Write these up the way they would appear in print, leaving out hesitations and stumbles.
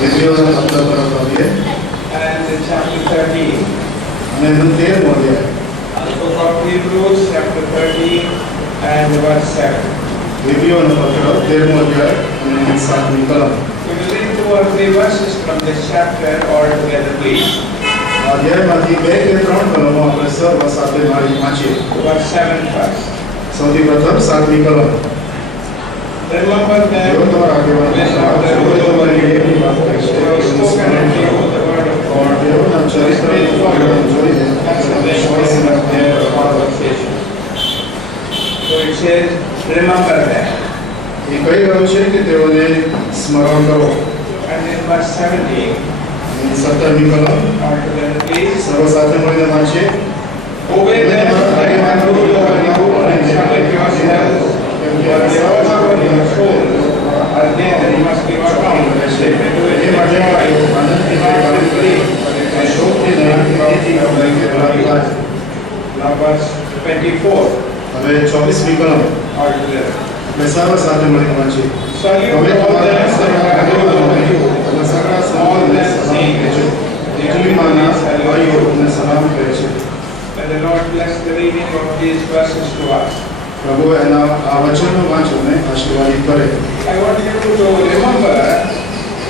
લેવીઓના પત્ર તરફ આવીએ and chapter 13. અને એનો 13મો અધ્યાય. The book of Hebrews, chapter 13 and verse 7. લેવીઓનો પત્ર 13મો અધ્યાય અને 7મી કલમ. We will read 2 or 3 verses from this chapter all together, please. અધ્યાયમાંથી 2 કે 3 કલમો આપણે સર્વ સાથે મારી વાંચીએ. Verse 7 first. સૌથી પ્રથમ 7મી કલમ. Remember that જો તમારા આગેવાન when જો તમારી એવી વાત કહી છે we have spoken unto you the word of God, દેવના ચરિત્ર જોઈએ that's the basis of their conversation. So it says, remember that. એ કહી રહ્યું છે કે તેઓને સ્મરણ કરો. And in verse 17, 17મી કલમ all together, please. સર્વ સાથે મળીને વાંચીએ. Obey them and rule over you and submit yourselves, for the owner of your soul are there, you must give account. They may do it in joy, not with grief, but it may show Now verse 24, હવે 24મી કલમ all together. આપણે સર્વ સાથે મળીને વાંચીએ. Salute હવે all તમારા them that are good over you, તમે સકળ all સન્માનને them સલામ saying, કહેજો. ઇટલીમાંના ભાઈઓને સલામ કહે છે. and the Lord bless the reading of these verses to us. પ્રભુ એના આ વચનનો વાંચોને આશીર્વાદિત કરે. I want you to remember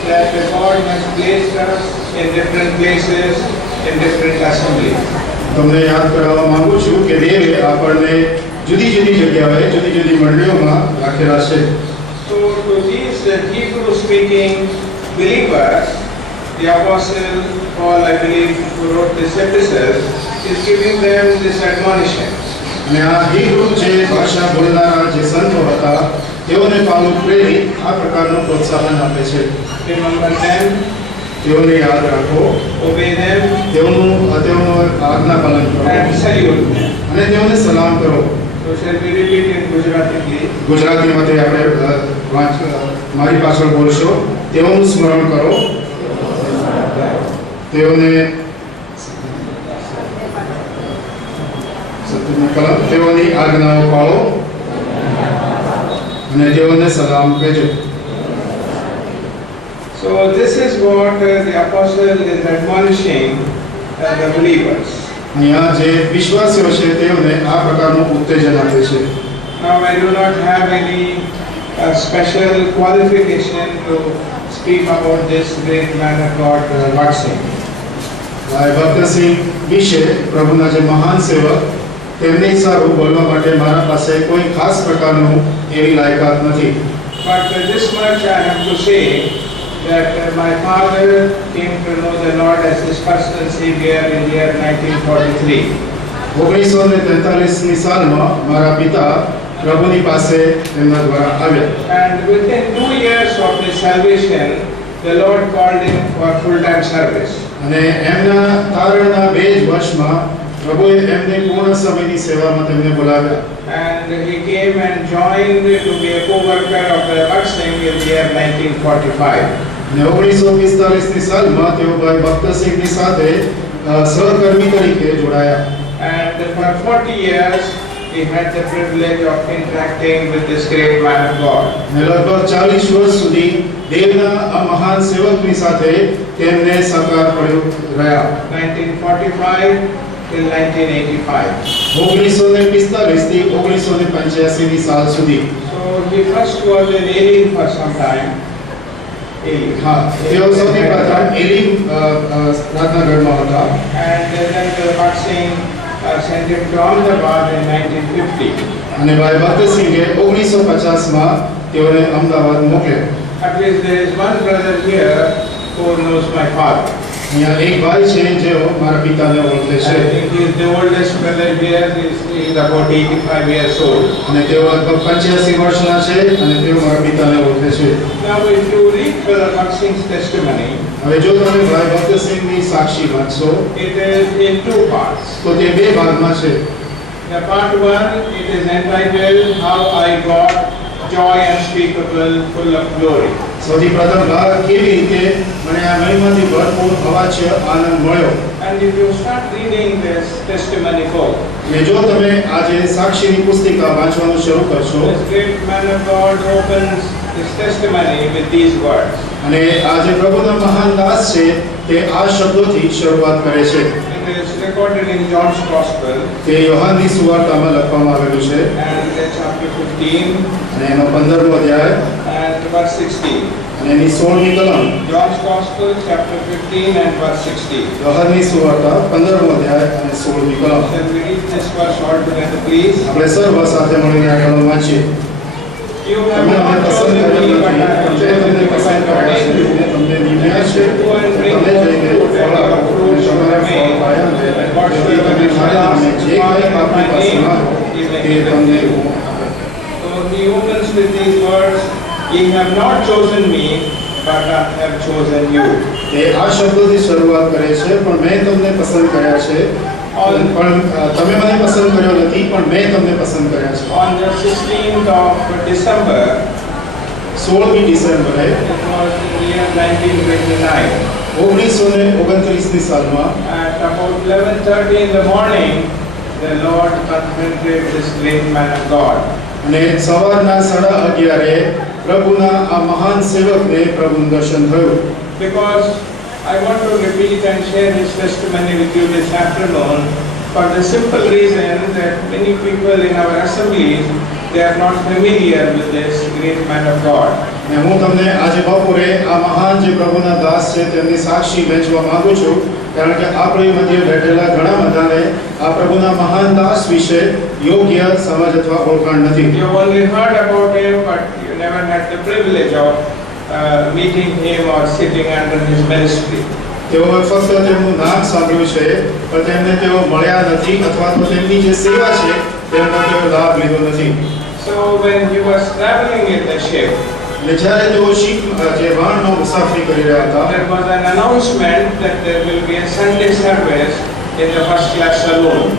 that God has placed us in different places, in different assemblies. તમને યાદ કરાવવા માંગુ છું કે દેવે આપણને જુદી જુદી જગ્યાએ જુદી જુદી મંડળીઓમાં રાખેલા છે. So to these Hebrew speaking believers, the apostle Paul, I believe, who wrote this epistle, is giving them this admonition. અને આ હીબ્રુ જે ભાષા બોલનારા જે સંતો હતા તેઓને પાઉલ પ્રેરિત આ પ્રકારનું પ્રોત્સાહન આપે છે. Remember them, તેઓને યાદ રાખો, obey them, તેઓનું આજ્ઞા પાલન કરો and salute them. અને તેઓને સલામ કરો. So shall we repeat in Gujarati, please? ગુજરાતીમાં તે આપણે મારી પાછળ બોલશો. તેઓનું સ્મરણ કરો, તેઓને તેઓની આજ્ઞાઓ પાળો અને તેઓને સલામ કહેજો. So this is what the apostle is admonishing the believers. અહીંયા જે વિશ્વાસીઓ છે તેઓને આ પ્રકારનું ઉત્તેજન આપે છે. Now I do not have any special qualification to speak about this great man of God, Vatsing. ભાઈ ભક્તસિંહ વિશે પ્રભુના જે મહાન સેવક તેમની સારું બોલવા માટે મારા પાસે કોઈ ખાસ પ્રકારનું એવી લાયકાત નથી. But this much I have to say that my father came to know the Lord as his personal Savior in the year 1943. 1943ની સાલમાં મારા પિતા પ્રભુની પાસે તેમના દ્વારા આવ્યા. And within 2 years of his salvation, the Lord called him for full-time service. અને એમના તારણના 2 જ વર્ષમાં પ્રભુએ એમને પૂર્ણ સમયની સેવામાં તેમને બોલાવ્યા. And he came and joined to be a co-worker of the Vatsing in the year 1945. અને 1945ની સાલમાં તેઓ ભાઈ ભક્તસિંહની સાથે સહકર્મી તરીકે જોડાયા. And for 40 years, he had the privilege of interacting with this great man of God. અને લગભગ 40 વર્ષ સુધી દેવના આ મહાન સેવકની સાથે તેમને સહકાર કર્યો રહ્યા. 1945 till 1985. 1945 થી 1985ની સાલ સુધી. So he first was in Elim for some time. Elim. હા, તેઓ સૌથી પ્રથમ એલિમ પ્રાર્થનાગઢમાં હતા. And then the Vatsing sent him to Ahmedabad in 1950. અને ભાઈ ભક્તસિંહે 1950માં તેઓને અમદાવાદ મોકલ્યા. At least there is one brother here who knows my father. અહીંયા એક ભાઈ છે જેઓ મારા પિતાને ઓળખે I છે. think he is the oldest brother here. He is about 85 years old. અને તેઓ લગભગ 85 વર્ષના છે અને તેઓ મારા પિતાને ઓળખે છે. Now if you read Brother Vatsing's testimony, હવે જો તમે ભાઈ ભક્તસિંહની સાક્ષી વાંચશો it is in 2 parts. તો તે 2 ભાગમાં છે. The part 1, it is entitled How I Got Joy Unspeakable, Full of Glory. સૌથી પ્રથમ ભાગ કેવી રીતે મને આ મહિમાથી ભરપૂર અવાચ્ય આનંદ મળ્યો. And if you start reading this testimony book, અને જો તમે આજે સાક્ષીની પુસ્તિકા વાંચવાનું શરૂ કરશો this great man of God opens his testimony with these words. અને આ જે પ્રભુના મહાન દાસ છે તે આ શબ્દોથી શરૂઆત કરે છે. It is recorded in John's Gospel તે યોહાનની સુવાર્તામાં લખવામાં આવેલું છે and chapter 15 અને એનો 15મો અધ્યાય and verse 16. અને એની 16મી કલમ. John's Gospel chapter 15 and verse 16. યોહાનની સુવાર્તા 15મો અધ્યાય અને 16મી કલમ. Shall we read this verse all together, please? આપણે સર્વ સાથે મળીને આ કલમ વાંચીએ. You have તમે અમને not પસંદ chosen કર્યા me, but I નથી, have પણ મેં chosen તમને you પસંદ and કર્યા છે, ordained you. મેં તમને નિમ્યા છે Go and કે bring તમે forth જઈને fruit, ફળ and આપો, your fruit અને shall તમારા ફળ remain. પાયા છે, And જેથી whatsoever તમે you shall મારા ask નામે the જે Father કંઈ in આપની my પાસે name, માંગો, he may તે give it તમને to you. હું આપે. So he opens with these words, ye have not chosen me, but I have chosen you. તે આ શબ્દોથી શરૂઆત કરે છે, પણ મેં તમને પસંદ કર્યા છે, પણ તમે મને પસંદ કર્યો નથી, પણ મેં તમને પસંદ કર્યા છે. On the 16th of December, 16મી ડિસેમ્બરે it was in the year 1929, 1929ની સાલમાં at about 11:30 in the morning, the Lord confronted this great man of God. અને સવારના 11:30 પ્રભુના આ મહાન સેવકને પ્રભુનું દર્શન થયું. Because I want to repeat and share his testimony with you this afternoon for the simple reason that many people in our assemblies, they are not familiar with this great man of God. અને હું તમને આજે બપોરે આ મહાન જે પ્રભુના દાસ છે તેમની સાક્ષી વહેંચવા માંગુ છું, કારણ કે આપણી મધ્ય બેઠેલા ઘણા બધાને આ પ્રભુના મહાન દાસ વિશે યોગ્ય સમજ અથવા ઓળખાણ નથી. You only heard about him, but you never had the privilege of meeting him or sitting under his ministry. તેઓએ ફક્ત તેમનું નામ સાંભળ્યું છે, પણ તેમને તેઓ મળ્યા નથી અથવા તો તેમની જે સેવા છે તેમનો તેઓ લાભ લીધો નથી. So when he was traveling in the ship, અને જ્યારે તેઓ જે વાહનમાં મુસાફરી કરી રહ્યા હતા, there was an announcement that there will be a Sunday service in the first class saloon.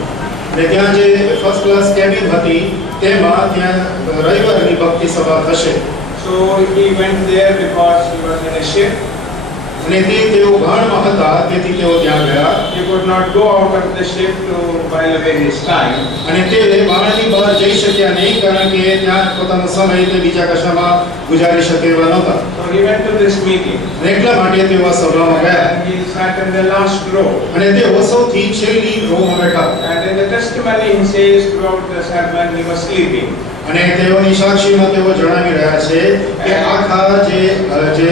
અને ત્યાં જે ફર્સ્ટ ક્લાસ કેબિન હતી તેમાં ત્યાં રવિવારની ભક્તિ સભા થશે. So he went there because he was in a ship. અને તેઓ વાહનમાં હતા, તેથી તેઓ ત્યાં ગયા. He could not go out of the ship to while away his time. અને તે વાહનની બહાર જઈ શક્યા નહીં, કારણ કે ત્યાં પોતાનો સમય તે બીજા કશામાં ગુજારી શકે એવા નહોતા. So he went to this meeting. અને એટલા માટે તેઓ આ સભામાં ગયા. And he sat in the last row. અને તેઓ સૌથી છેલ્લી રોમાં બેઠા. And in the testimony he says throughout the sermon he was sleeping. અને તેઓની સાક્ષીમાં તેઓ જણાવી રહ્યા છે કે આખા જે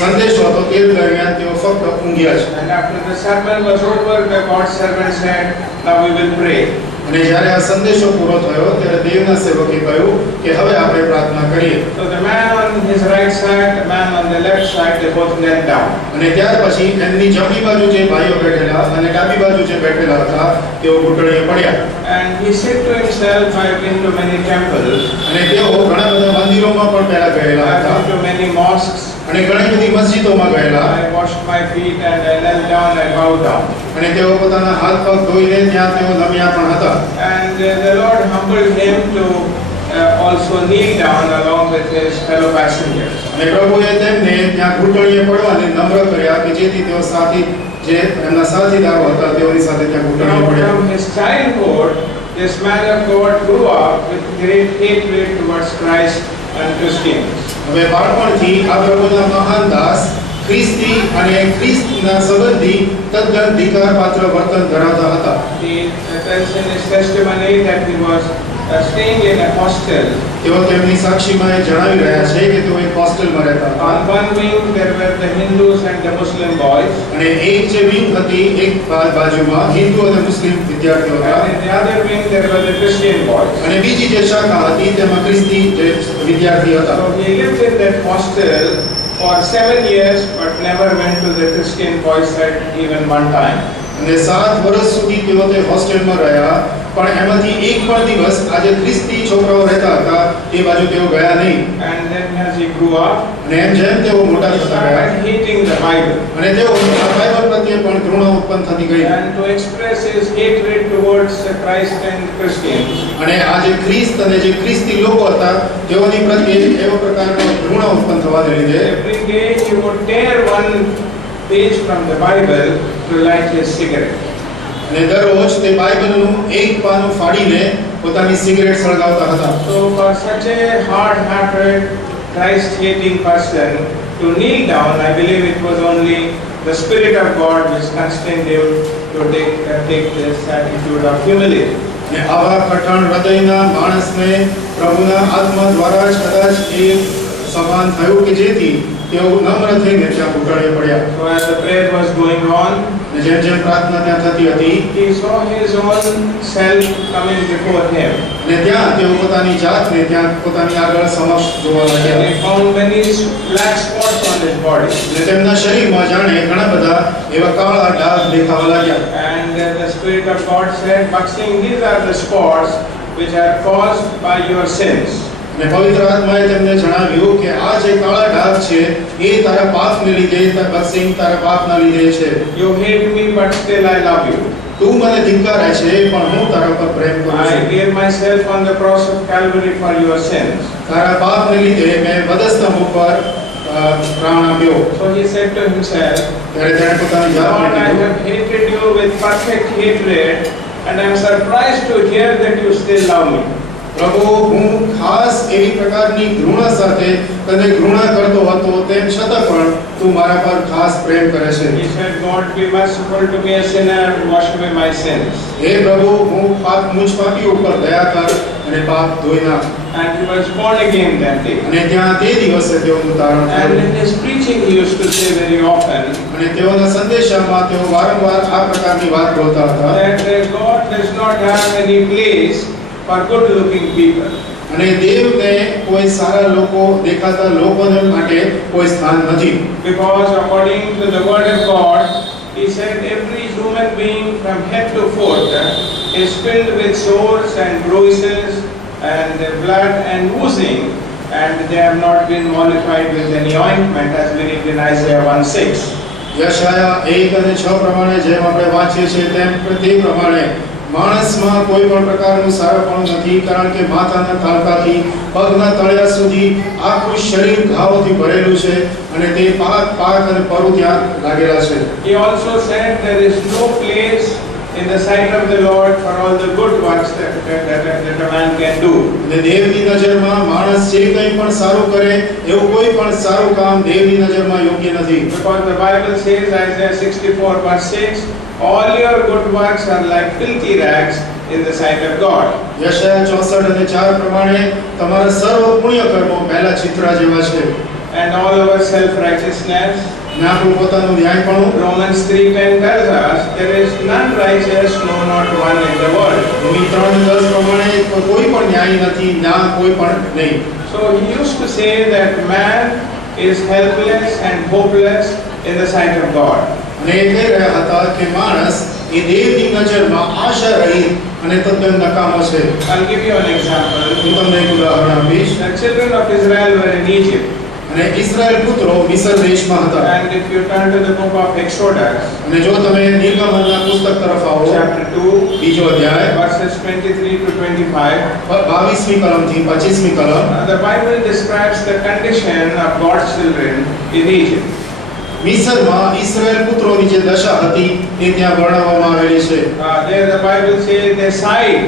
સંદેશો હતો તે દરમિયાન તેઓ ફક્ત ઊંઘ્યા છે. And after the sermon was over, the God's servant said, now we will pray. અને જ્યારે આ સંદેશો પૂરો થયો ત્યારે દેવના સેવકે કહ્યું કે હવે આપણે પ્રાર્થના કરીએ. So the man on his right side, the man on the left side, they both knelt down. અને ત્યાર પછી એમની જમણી બાજુ જે ભાઈઓ બેઠેલા અને ડાબી બાજુ જે બેઠેલા હતા તેઓ ઘૂંટણીએ પડ્યા. And he said to himself, I've been to many temples, અને તેઓ ઘણા બધા મંદિરોમાં પણ પહેલા ગયેલા I've હતા been to many mosques, અને ઘણી બધી મસ્જિદોમાં ગયેલા. I washed my feet and I knelt down and bowed down. અને તેઓ પોતાના હાથ પગ ધોઈને ત્યાં તેઓ નમ્યા પણ હતા. And the Lord humbled him to also kneel down along with his fellow passengers. અને પ્રભુએ તેમને ત્યાં ઘૂંટણીએ પડવાને નમ્ર કર્યા કે જેથી તેઓ સાથી જે એમના સાથીદારો હતા તેઓની સાથે ત્યાં ઘૂંટણીએ પડ્યા. From his childhood, this man of God grew up with great hatred towards Christ and Christians. હવે બાળપણથી આ પ્રભુના મહાન દાસ ખ્રિસ્તી અને ખ્રિસ્તના સંબંધી તદ્દન ધિક્કારપાત્ર વર્તન ધરાવતા હતા. He tells in his testimony that he was staying in a hostel. તેઓ તેમની સાક્ષીમાં એ જણાવી રહ્યા છે કે તેઓ એક હોસ્ટેલમાં રહેતા હતા. On one wing there were the Hindus and the Muslim boys, અને એક જે વિંગ હતી એક બાજુમાં હિન્દુ અને મુસ્લિમ વિદ્યાર્થીઓ હતા. and in the other wing there were the Christian boys. અને બીજી જે શાખા હતી તેમાં ખ્રિસ્તી જે વિદ્યાર્થી હતા. So he lived in that hostel for 7 years but never went to the Christian boys' side even one time. અને 7 વર્ષ સુધી તેઓ તે હોસ્ટેલમાં રહ્યા, પણ એમાંથી એક પણ દિવસ આ જે ખ્રિસ્તી છોકરાઓ રહેતા હતા એ બાજુ તેઓ ગયા નહીં. And then as he grew up, અને એમ જેમ તેઓ મોટા he થતા ગયા started hating the Bible. અને તેઓ બાઇબલ પ્રત્યે પણ ઘૃણા ઉત્પન્ન થતી ગઈ. And to express his hatred towards Christ and Christians, અને આ જે ખ્રિસ્ત અને જે ખ્રિસ્તી લોકો હતા તેઓની પ્રત્યે એવો પ્રકારનો ઘૃણા ઉત્પન્ન થવાને લીધે every day he would tear one page from the Bible to light his cigarette. અને દરરોજ તે બાઇબલનું એક પાનું ફાડીને પોતાની સિગરેટ સળગાવતા હતા. So for such a hard-hearted, Christ-hating person, to kneel down, I believe it was only the Spirit of God which constrained him to take this attitude of humility. ને આવા કઠણ હૃદયના માણસને પ્રભુના આત્મા દ્વારા જ કદાચ એ સભાન થયું કે જેથી તેઓ નમ્ર થઈને ત્યાં ઘૂંટણે પડ્યા. So as the prayer was going on, ને જેમ જેમ પ્રાર્થના ત્યાં થતી હતી he saw his own self coming before him. ને ત્યાં તેઓ પોતાની જાતને ત્યાં પોતાની આગળ સમક્ષ જોવા And લાગ્યા. he found many black spots on his body. ને તેમના શરીરમાં જાણે ઘણા બધા એવા કાળા ડાઘ દેખાવા लाग्યા. And the Spirit of God said, Baksing, these are the spots which are caused by your sins. ને પવિત્ર આત્માએ તેમને જણાવ્યું કે આ જે કાળા ડાઘ છે એ તારા પાપને લીધે બક્સિંગ તારા પાપના લીધે છે. You hate me, but still I love you. તું મને ધિક્કારે છે પણ હું તારા પર પ્રેમ કરું I છું. gave myself on the cross of Calvary for your sins. તારા પાપને લીધે મેં વધસ્તંભ ઉપર પ્રાણ આપ્યો. So he said to himself, ત્યારે તેણે પોતાની Lord, જાતને I કીધું, have hated you with perfect hatred, and I am surprised to hear that you still love me. પ્રભુ હું ખાસ એવી પ્રકારની ઘૃણા સાથે તને ઘૃણા કરતો હતો તેમ છતાં પણ તું મારા પર ખાસ પ્રેમ કરે છે. He said, God, be merciful to me, a sinner, wash away my sins. હે પ્રભુ હું મુझ પાપી ઉપર દયા કર અને પાપ ધોઈ નાખ. And he was born again that day. અને ત્યાં તે દિવસે તેઓનું તારણ And થયું. in his preaching, he used to say very often અને તેઓના સંદેશામાં તેઓ વારંવાર આ પ્રકારની વાત બોલતા હતા that God does not have any place for good-looking people. અને દેવને કોઈ સારા લોકો દેખાતા લોકોને માટે કોઈ સ્થાન નથી. Because according to the word of God, he said every human being from head to foot is filled with sores and bruises and blood and oozing, and they have not been mollified with any ointment, as we read in Isaiah 1:6. યશાયા 1 અને 6 પ્રમાણે જેમ આપણે વાંચીએ છીએ તેમ તે પ્રમાણે માણસમાં કોઈ પણ પ્રકારનું સારાપણું નથી કારણ કે માથાના તાળકાથી પગના તળિયા સુધી આખું શરીર ઘાવોથી ભરેલું છે અને તે પાક પાક અને પરુ ત્યાં લાગેલા છે. He also said there is no place in the sight of the Lord for all the good works that a man can do. અને દેવની નજરમાં માણસ જે કંઈ પણ સારું કરે એવું કોઈ પણ સારું કામ દેવની નજરમાં યોગ્ય નથી. Because the Bible says, Isaiah 64:6, all your good works are like filthy rags in the sight of God. યશાયા 64 અને 4 પ્રમાણે તમારા સર્વ પુણ્ય કર્મો પહેલા ચિત્રા જેવા છે. And all our self-righteousness, ને આપણું પોતાનું ન્યાયપણું Romans 3:10 tells us, there is none righteous, no, not one in the world. ભૂમિ 3:10 પ્રમાણે કોઈ પણ ન્યાય નથી, ના કોઈ પણ નહીં. So he used to say that man is helpless and hopeless in the sight of God. અને એ કહી રહ્યા હતા કે માણસ એ દેવની નજરમાં આશા રહી અને તદ્દન નકામો છે. I'll give you an example. હું તમને એક ઉદાહરણ આપીશ. The children of Israel were in Egypt. અને ઇઝરાયલ પુત્રો મિસર દેશમાં હતા. And if you turn to the book of Exodus, અને જો તમે નિર્ગમનના પુસ્તક તરફ આવો chapter 2, બીજો અધ્યાય verses 23 to 25, 22મી કલમથી 25મી કલમ the Bible describes the condition of God's children in Egypt. મિસરમાં ઇઝરાયલ પુત્રોની જે દશા હતી તે ત્યાં વર્ણવવામાં આવેલી છે. There the Bible says they sighed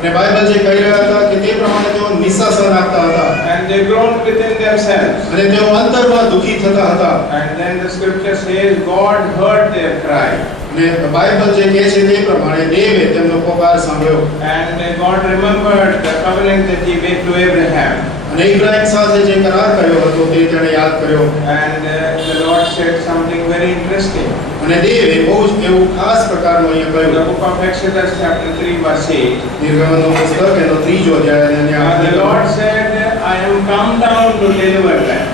અને બાઇબલ જે કહી રહ્યા હતા કે તે પ્રમાણે તેઓ નિશાસા નાખતા હતા and they groaned within themselves. અને તેઓ અંતરમાં દુઃખી થતા હતા. And then the scripture says God heard their cry. અને બાઇબલ જે કહે છે તે પ્રમાણે દેવે તેમનો પોકાર સાંભળ્યો. And God remembered the covenant that he made to Abraham. અને ઇબ્રાહીમ સાથે જે કરાર કર્યો હતો તે તેણે યાદ કર્યો. And the Lord said something very interesting. અને દેવે બહુ જ એવું ખાસ પ્રકારનું અહીંયા In કહ્યું. the book of Exodus chapter 3 verse 8, નિર્ગમનનું પુસ્તક એનો 3જો અધ્યાય અને ત્યાં the Lord said, I am come down to deliver them.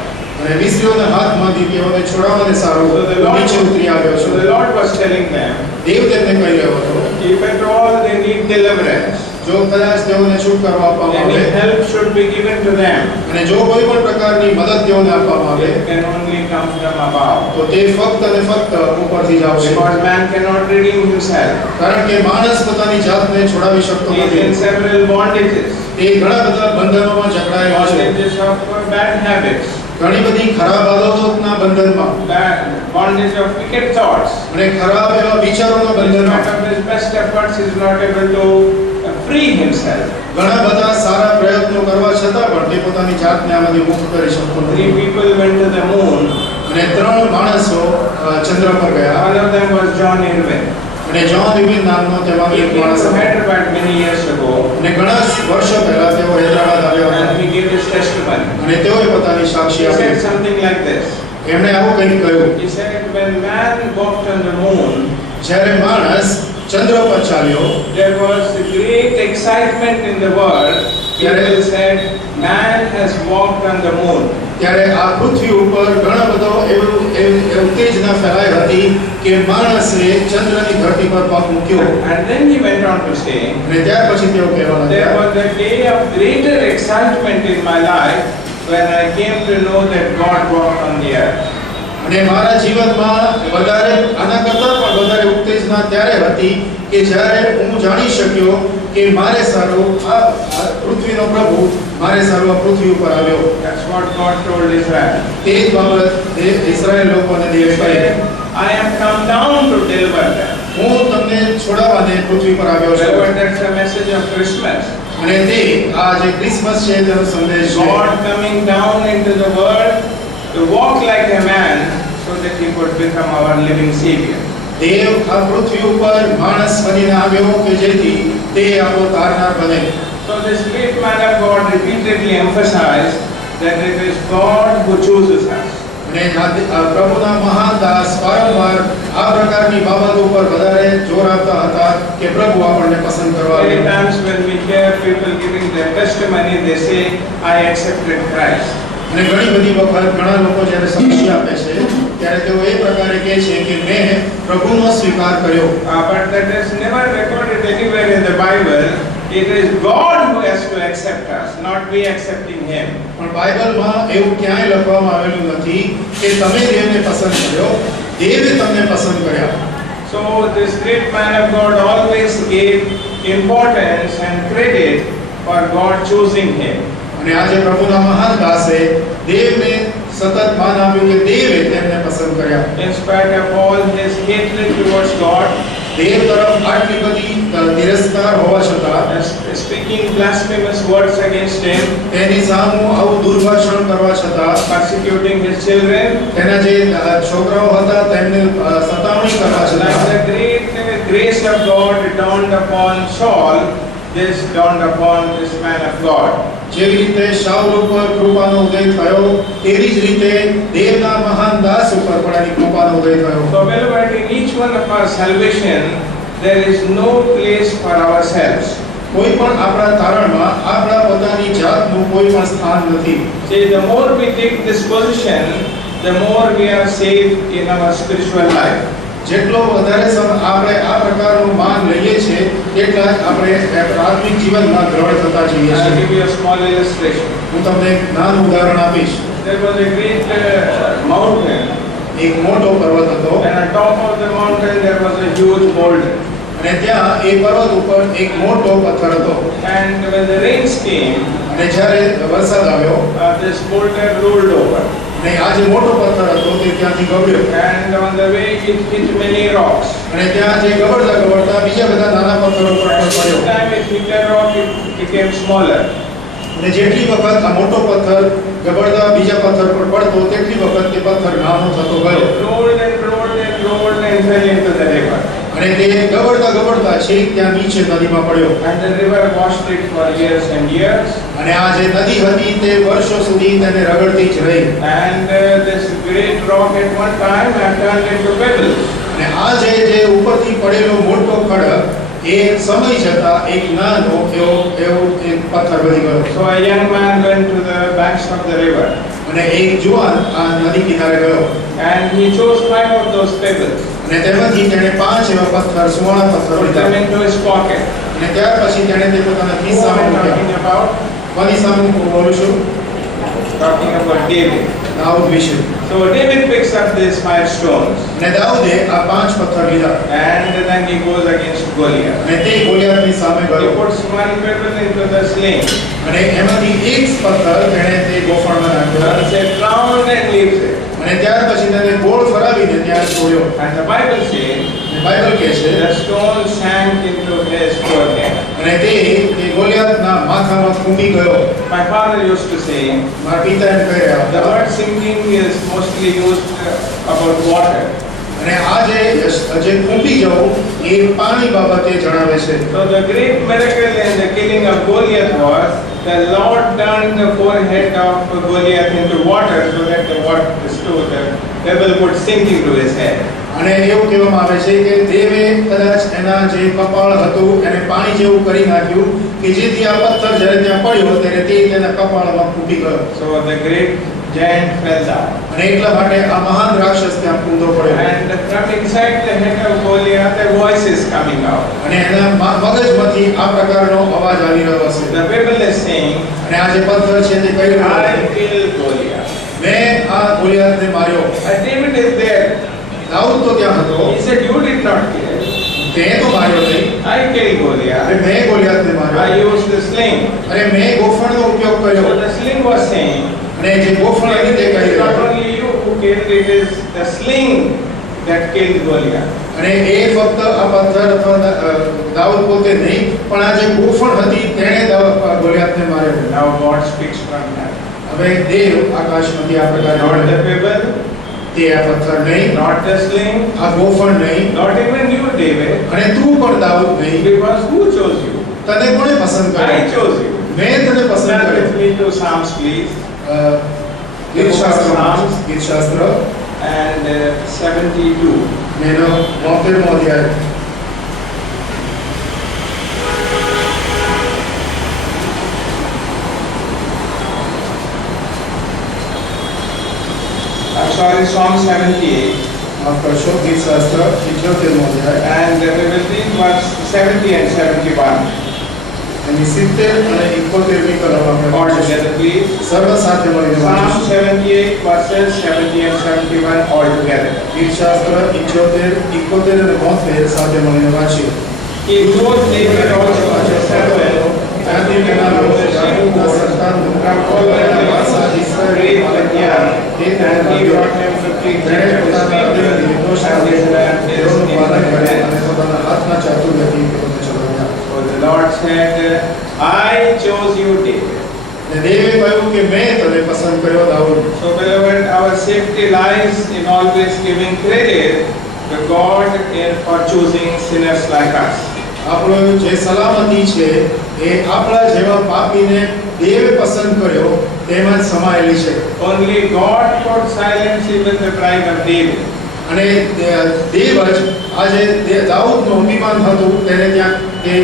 અને મિસ્રીઓના હાથમાંથી તેઓને છોડાવવાને સારું So the Lord, નીચે ઉતરી આવ્યો so છું. the Lord was telling them, દેવ તેમને કહી રહ્યો હતો if at all they need deliverance, જો કદાચ તેઓને છૂટકારો આપવામાં any આવે help should be given to them. અને જો કોઈ પણ પ્રકારની મદદ તેઓને આપવામાં આવે It can only come from above. તો તે ફક્ત અને ફક્ત ઉપરથી જ આવશે. Because man cannot redeem himself. કારણ કે માણસ પોતાની જાતને છોડાવી શકતો He is નથી. in several bondages. તે ઘણા બધા બંધનોમાં જકડાયેલો છે. Bondages of bad habits, ઘણી બધી ખરાબ આદતોના બંધનમાં bondage of wicked thoughts. અને ખરાબ એવા વિચારોના In બંધનમાં spite of his best efforts, he is not able to free himself. ઘણા બધા સારા પ્રયત્નો કરવા છતાં પણ તે પોતાની જાતને આમાંથી મુક્ત કરી શકતો Three નથી. people went to the moon અને ત્રણ માણસો ચંદ્ર પર ગયા One of them was John Irwin. અને જ્હોન ઇર્વિન નામનો તેમાં He એક came માણસ to હતો Hyderabad many years ago અને ઘણા વર્ષો પહેલા તેઓ હૈદરાબાદ આવ્યો હતો and he gave his testimony. અને તેઓએ પોતાની સાક્ષી He said આપી something like this. એમણે આવું કંઈક કહ્યું He said, when man walked on the moon, જ્યારે માણસ ચંદ્ર પર ચાલ્યો there was a great excitement in the world. People said, man has walked on the moon. ત્યારે આ પૃથ્વી ઉપર ઘણા બધો એવું ઉત્તેજના ફેલાઈ હતી કે માણસે ચંદ્રની ધરતી પર પગ મૂક્યો And then he went on to say, અને ત્યાર પછી તેઓ કહેવા there લાગ્યા was a day of greater excitement in my life when I came to know that God walked on the earth. અને મારા જીવનમાં વધારે આના કરતાં પણ વધારે ઉત્તેજના ત્યારે હતી કે જ્યારે હું જાણી શક્યો કે મારે સારું આ પૃથ્વીનો પ્રભુ મારે સારું આ પૃથ્વી ઉપર આવ્યો That's what God told Israel. તે જ બાબત ઇઝરાયલ લોકોને He દેખાઈ said, I am come down to deliver them. હું તમને છોડાવવાને પૃથ્વી પર આવ્યો છું Deliver, that's the message of Christmas. અને તે આ જે ક્રિસમસ છે તેનો સંદેશ છે God coming down into the world to walk like a man so that he could become our living Savior. દેવ આ પૃથ્વી ઉપર માણસ બનીને આવ્યો કે જેથી તે આપણો તારનાર બને So this great man of God repeatedly emphasized that it is God who chooses us. અને આ પ્રભુના મહાન દાસ વારંવાર આ પ્રકારની બાબતો ઉપર વધારે જોર આપતા હતા કે પ્રભુ આપણને પસંદ કરવા Many આવ્યો times when we hear people giving their testimony, they say, I accepted Christ. અને ઘણી બધી વખત ઘણા લોકો જ્યારે સાક્ષી આપે છે ત્યારે તેઓ એ પ્રકારે કહે છે કે મેં પ્રભુનો સ્વીકાર કર્યો But that is never recorded anywhere in the Bible. It is God who has to accept us, not we accepting Him. પણ બાઇબલમાં એવું ક્યાંય લખવામાં આવેલું નથી કે તમે દેવને પસંદ કર્યો દેવે તમને પસંદ કર્યા So this great man of God always gave importance and credit for God choosing him. અને આજે પ્રભુના મહાન દાસે દેવને સતત માન આપ્યું કે દેવે તેમને પસંદ કર્યા In spite of all his hatred towards God, દેવ તરફ આટલી બધી તિરસ્કાર હોવા છતાં speaking blasphemous words against him, તેની સામું આવું દુર્ભાષણ કરવા છતાં persecuting his children, તેના જે છોકરાઓ હતા તેમને સતાવણી કરવા like છતાં the great grace of God dawned upon Saul, this dawned upon this man of God. જેવી રીતે શાઉલ ઉપર કૃપાનો ઉદય થયો તેવી જ રીતે દેવના મહાન દાસ ઉપર પણ એની કૃપાનો ઉદય થયો So beloved, in each one of our salvation, there is no place for ourselves. કોઈ પણ આપણા તારણમાં આપણા પોતાની જાતનું કોઈ પણ સ્થાન નથી See, the more we take this position, the more we are saved in our spiritual life. જેટલો વધારે આપણે આ પ્રકારનું માન લઈએ છીએ એટલા જ આપણે પ્રાથમિક જીવનમાં દ્રઢ થતા જઈએ I'll છીએ give you a small illustration. હું તમને એક નાનું ઉદાહરણ આપીશ There was a great mountain, એક મોટો પર્વત હતો and on top of the mountain there was a huge boulder. અને ત્યાં એ પર્વત ઉપર એક મોટો પથ્થર હતો And when the rains came, અને જ્યારે વરસાદ આવ્યો this boulder rolled over. અને આ જે મોટો પથ્થર હતો તે ત્યાંથી ગબડ્યો And on the way it hit many rocks. અને ત્યાં જે ગબડતા બીજા બધા નાના પથ્થરો પર પણ Every પડ્યો time it hit a rock, it became smaller. અને જેટલી વખત આ મોટો પથ્થર ગબડતા બીજા પથ્થર પર પડતો તેટલી વખત તે પથ્થર નાનો થતો ગયો It rolled and rolled and rolled and fell into the river. અને તે ગબડતા છેક ત્યાં નીચે નદીમાં પડ્યો And the river washed it for years and years. અને આ જે નદી હતી તે વર્ષો સુધી તેને રગડતી જ રહી And this great rock at one time had turned into pebbles. અને આ જે ઉપરથી પડેલો મોટો ખડક એ સમય જતા એક નાનો એવો એક પથ્થર બની ગયો So a young man went to the banks of the river અને એક જુવાન આ નદી કિનારે ગયો and he chose 5 of those pebbles, અને તેમાંથી તેણે 5 એવા પથ્થર સુવર્ણ પથ્થરો put લીધા them into his pocket. અને ત્યાર પછી તેણે તે પોતાના Who ખિસ્સામાં am I મૂક્યા talking about? કોની સામે હું બોલું છું Talking about David. દાઉદ વિશે So David picks up these 5 stones અને દાઉદે આ 5 પથ્થર લીધા and then he goes against Goliath. અને તે ગોલિયાતની સામે He ગયો puts 1 pebble into the sling, અને એમાંથી એક પથ્થર તેણે તે ગોફણમાં નાખ્યો turns it round and leaves it. અને ત્યાર પછી તેને ગોળ ફરાવીને ત્યાં છોડ્યો And the Bible says અને બાઇબલ કહે છે The stone sank into his forehead. અને તે ગોલિયાતના માથામાં ફૂંકી ગયો. My father used to say, મારા પિતા એમ કહી રહ્યા the હતા. word sinking is mostly used about water. અને આ જે ફૂંકી જવું એ પાણી બાબતે જણાવે છે. So the great miracle in the killing of Goliath was the Lord turned the forehead of Goliath into water so that the devil could sink into his head. અને એવું કહેવામાં આવે છે કે દેવે કદાચ એના જે કપાળ હતું એને પાણી જેવું કરી નાખ્યું કે જેથી આ પથ્થર જ્યારે ત્યાં પડ્યો ત્યારે તે તેના કપાળમાં ફૂટી ગયો. So the great giant fell down. અને એટલા માટે આ મહાન રાક્ષસ ત્યાં કૂદો પડ્યો. And from inside the head of Goliath, a voice is coming out. અને એના મગજમાંથી આ પ્રકારનો અવાજ આવી રહ્યો છે. The Bible is saying, અને આ જે પથ્થર છે તે કહી રહ્યો I છે killed Goliath. મેં આ ગોલિયાતને માર્યો. And David is there. Dawood તો ત્યાં હતો. He said, you did not kill. તે તો માર્યો નહીં. I killed Goliath. અરે મેં ગોલિયાતને I માર્યો. used the sling. અરે મેં ગોફણનો ઉપયોગ So કર્યો. the sling was saying, અને જે ગોફણ હતી તે કહી it's not રહ્યો. only you who killed, it is the sling that killed Goliath. અને એ ફક્ત આ પથ્થર અથવા દાઉદ પોતે નહીં પણ આ જે ગોફણ હતી તેણે ગોલિયાતને માર્યો. Now God speaks from heaven. હવે દેવ આકાશમાંથી આ પ્રકારે Not the pebble, તે આ પથ્થર નહીં, not the sling, આ ગોફણ નહીં, not even you, David. અને તું પણ દાઉદ નહીં. Because who chose you? તને કોણે પસંદ I કર્યો? chose you. મેં તને પસંદ Turn કર્યો. with me to Psalms, please. ગીતશાસ્ત્ર And 72. એનો 72મો અધ્યાય. I'm sorry, Psalm 78. માફ કરશો, ગીતશાસ્ત્ર 78મો અધ્યાય. And we will read verse 70 and 71. એની 70 અને 71મી કલમ આપણે All વાંચીશું. together, please. સર્વ સાથે મળીને Psalm વાંચીશું. 78 verses 70 and 71 all together. ગીતશાસ્ત્ર 78, 71 અને 72 સાથે મળીને વાંચીએ. He chose David also as a servant, ત્યાંથી તેના લોકો યાકૂબના સંતાનનું all the વારસા great ઇસ્રાએલ Midian, and he brought him to King તેણે David his પોતાના people, હૃદયને નિર્દોષ and his land is તેઓનું in પાલન his કર્યું hand. અને પોતાના હાથના ચાતુર્યથી તેઓને ચલાવ્યા. So the Lord said, I chose you, David. અને દેવે કહ્યું કે મેં તને પસંદ કર્યો Dawood. So beloved, our safety lies in always giving credit to God for choosing sinners like us. આપણો જે સલામતી છે એ આપણા જેવા પાપીને દેવે પસંદ કર્યો તેમાં જ સમાયેલી છે. Only God could silence even the pride of David. અને દેવ જ આજે દાઉદનું અભિમાન હતું તેને ત્યાં તે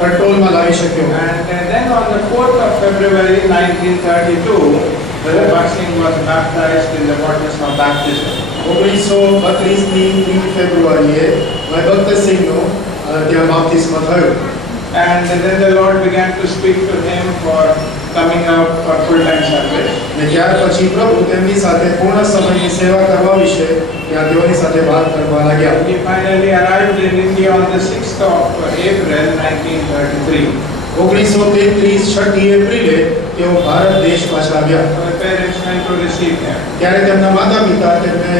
કંટ્રોલમાં લાવી શક્યો. And then on the 4th of February 1932, Brother Bhaksing was baptized in the waters of baptism. 1932ની 3 ફેબ્રુઆરીએ ભાઈ ભક્તસિંહનું ત્યાં બાપ્તિસ્મ થયું. And then the Lord began to speak to him for coming out for full-time service. અને ત્યાર પછી પ્રભુ તેમની સાથે પૂર્ણ સમયની સેવા કરવા વિશે ત્યાં તેઓની સાથે વાત કરવા લાગ્યા. He finally arrived in India on the 6th of April 1933. 1933 6 એપ્રિલે તેઓ ભારત દેશ પાછા આવ્યા. So the parents went to receive him ત્યારે તેમના માતા પિતા તેમને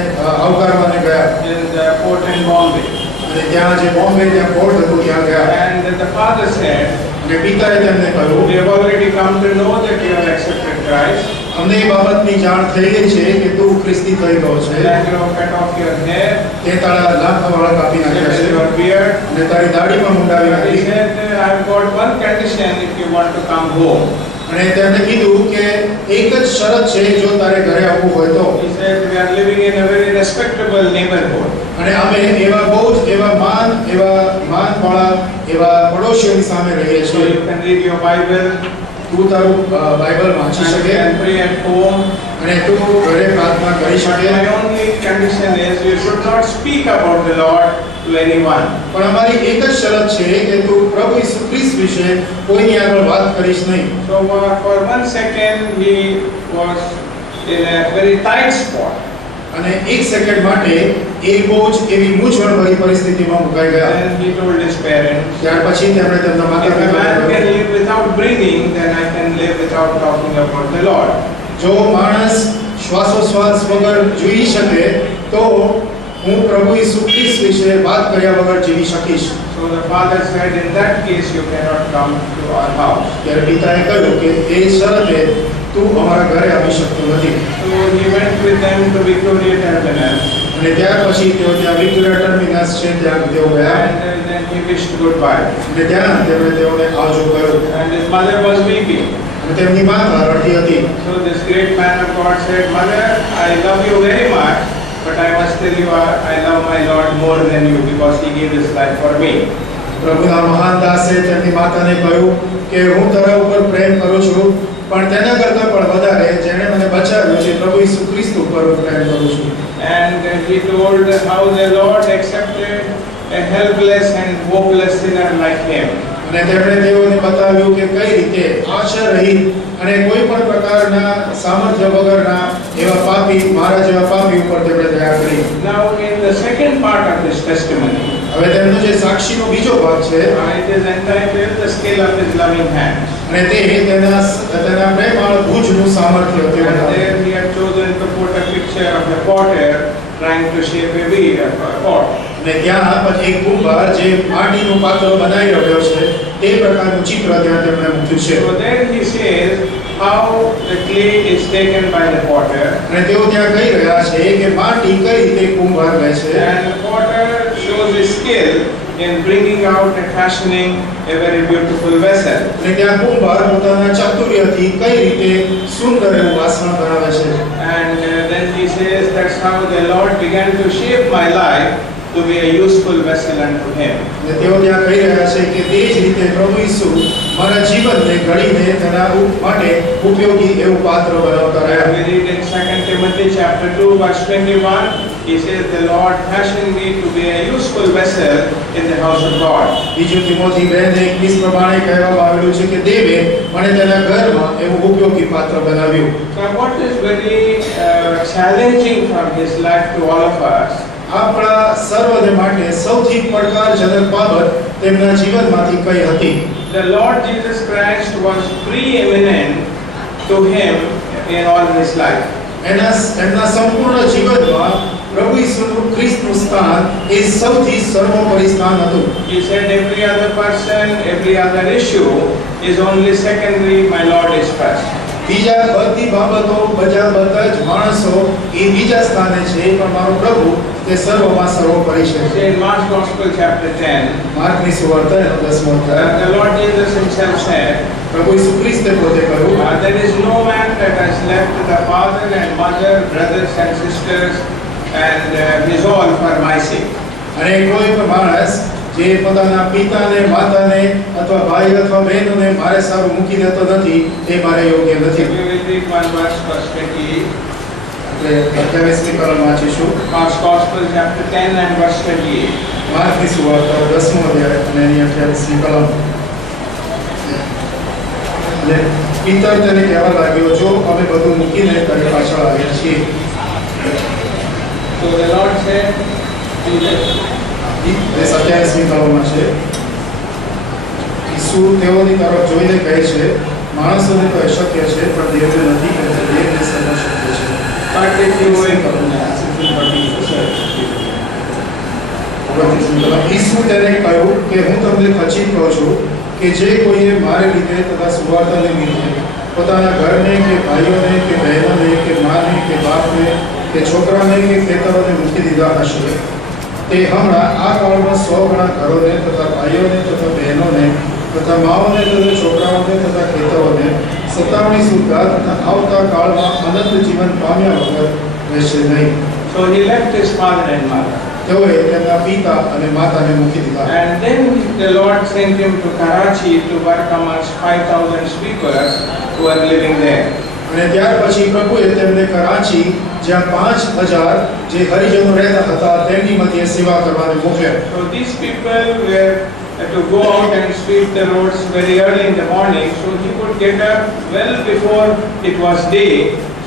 આવકારવાને ગયા in the port in Bombay. અને ત્યાં જે બોમ્બે ત્યાં પોર્ટ હતું ત્યાં ગયા. And the father said, અને પિતાએ તેમને કહ્યું we have already come to know that you have accepted Christ, અમને એ બાબતની જાણ થઈ ગઈ છે કે તું ખ્રિસ્તી થઈ ગયો છે. that you have cut off your hair, તે તારા લાંબા વાળ કાપી નાખ્યા that છે your beard. અને તારી દાઢી પણ મુંડાવી But he નાખી. said, I've got one condition if you want to come home. અને તેમણે કીધું કે એક જ શરત છે જો તારે ઘરે આવવું હોય તો. He said, we are living in a very respectable neighborhood. અને અમે એવા બહુ જ એવા માનવાળા એવા પડોશીઓની સામે રહીએ So છીએ. you can read your Bible તું તારું બાઇબલ વાંચી and you શકે can pray at home. અને તું ઘરે પ્રાર્થના કરી But શકે. my only condition is you should not speak about the Lord to anyone. પણ અમારી એક જ શરત છે કે તું પ્રભુ ઈસુ ખ્રિસ્ત વિશે કોઈની આગળ વાત કરીશ નહીં. So for 1 second he was in a very tight spot. અને એક સેકન્ડ માટે એ બહુ જ એવી મૂંઝવણભરી પરિસ્થિતિમાં મુકાઈ ગયા. Then he told his parents, ત્યાર પછી તેમણે તેમના માતા if a man પિતાને can live without breathing, then I can live without talking about the Lord. જો માણસ શ્વાસોશ્વાસ વગર જીવી શકે તો હું પ્રભુ ઈસુ ખ્રિસ્ત વિશે વાત કર્યા વગર જીવી શકીશ. So the father said, in that case you cannot come to our house. ત્યારે પિતાએ કહ્યું કે એ શરતે તું અમારા ઘરે આવી શકતો નથી. So he went with them to Victoria Terminal. અને ત્યાર પછી તેઓ ત્યાં વિક્ટોરિયા ટર્મિનસ છે ત્યાં તેઓ ગયા. And then he wished goodbye. અને ત્યાં તેમણે તેઓને આવજો કહ્યું. And his mother was weeping. અને તેમની માતા રડતી હતી. So this great man of God said, Mother, I love you very much, but I must tell you, I love my Lord more than you because he gave his life for me. પ્રભુના મહાન દાસે તેમની માતાને કહ્યું કે હું તારા ઉપર પ્રેમ કરું છું, પણ તેના કરતાં પણ વધારે જેણે મને બચાવ્યો છે પ્રભુ ઈસુ ખ્રિસ્ત ઉપર હું પ્રેમ કરું છું. And he told how the Lord accepted a helpless and hopeless sinner like him. અને તેમણે તેઓને બતાવ્યું કે કઈ રીતે આશરહીન અને કોઈ પણ પ્રકારના સામર્થ્ય વગરના એવા પાપી મારા જેવા પાપી ઉપર તેમણે દયા કરી. Now in the second part of this testimony, હવે તેમનો જે સાક્ષીનો બીજો ભાગ છે it is entitled The Skill of His Loving Hand. અને તે તેના પ્રેમાળ ભુજનું સામર્થ્ય તે And બતાવે. there he had chosen to put a picture of a potter trying to shape a wheel, a pot. અને ત્યાં પછી એક કુંભાર જે માટીનું પાત્ર બનાવી રહ્યો છે તે પ્રકારનું ચિત્ર ત્યાં તેમણે મૂક્યું છે. So then he says how the clay is taken by the potter, અને તેઓ ત્યાં કહી રહ્યા છે કે માટી કઈ રીતે કુંભાર લે છે. and the potter shows his skill in bringing out and fashioning a very beautiful vessel. અને ત્યાં કુંભાર પોતાના ચાતુર્યથી કઈ રીતે સુંદર એવું વાસણ બનાવે છે. And then he says that's how the Lord began to shape my life to be a useful vessel unto him. અને તેઓ ત્યાં કહી રહ્યા છે કે તે જ રીતે પ્રભુ ઈસુ મારા જીવનને ઘડીને તેના માટે ઉપયોગી એવું પાત્ર બનાવતા રહ્યા. We read in 2 Timothy chapter 2 verse 21, he says the Lord fashioned me to be a useful vessel in the house of God. બીજું તિમોથી 2:21 પ્રમાણે કહેવામાં આવેલું છે કે દેવે મને તેના ઘરમાં એવું ઉપયોગી પાત્ર બનાવ્યું. So what is very challenging from his life to all of us, આપણા સર્વને માટે સૌથી પડકારજનક બાબત તેમના જીવનમાંથી કઈ હતી. the Lord Jesus Christ was preeminent to him in all his life. એમના સંપૂર્ણ જીવનમાં પ્રભુ ઈસુનું ખ્રિસ્તનું સ્થાન એ સૌથી સર્વોપરી સ્થાન હતું. He said every other person, every other issue is only secondary, my Lord is first. બીજા બધી બાબતો બધા જ માણસો એ બીજા સ્થાને છે, પણ મારો પ્રભુ તે સર્વમાં સર્વોપરી છે. Say in Mark's Gospel chapter 10, માર્કની સુવાર્તા એનો 10મો અધ્યાય. the Lord Jesus himself said, પ્રભુ ઈસુ ખ્રિસ્તે પોતે કહ્યું there is no man that has left the father and mother, brothers and sisters, and his all for my sake. અને કોઈ પણ માણસ જે પોતાના પિતાને માતાને અથવા ભાઈ અથવા બહેનોને મારે સારું મૂકી દેતો નથી તે મારે યોગ્ય નથી. We will read one verse, verse 28. એટલે 28મી કલમ વાંચીશું. Mark's Gospel chapter 10 and verse 28. માર્કની સુવાર્તા 10મો અધ્યાય અને એની 28મી કલમ. અને પિતર તેને કહેવા લાગ્યો જો અમે બધું મૂકીને તારી પાછળ આવ્યા છીએ. So the Lord said, એ 27મી કલમમાં છે. ઈસુ તેઓની તરફ જોઈને કહે છે માણસોને તો અશક્ય છે પણ દેવને નથી, એટલે દેવને સર્વશક્ય છે. but if you will ઈસુ તેને કહ્યું કે હું તમને ખચીત કહું છું કે જે કોઈએ મારે લીધે તથા સુવાર્તાને લીધે પોતાના ઘરને કે ભાઈઓને કે બહેનોને કે માને કે બાપને કે છોકરાને કે ખેતરોને મૂકી દીધા હશે તે હમણાં આ કાળમાં 100 ગણા ઘરોને તથા ભાઈઓને તથા બહેનોને તથા માઓને તથા છોકરાઓને તથા ખેતરોને 57 સુદ્ધા તથા આવતા કાળમાં અનંત જીવન પામ્યા વગર રહેશે નહીં. So he left his father and mother. તેઓએ તેમના પિતા અને માતાને મૂકી દીધા. And then the Lord sent him to Karachi to work amongst 5,000 speakers who are living there. અને ત્યાર પછી પ્રભુએ તેમને કરાચી જ્યાં 5,000 જે હરિજનો રહેતા હતા તેમની મધ્યે સેવા કરવાને મોકલ્યા. So these people were to go out and sweep the roads very early in the morning, so he would get up well before it was day,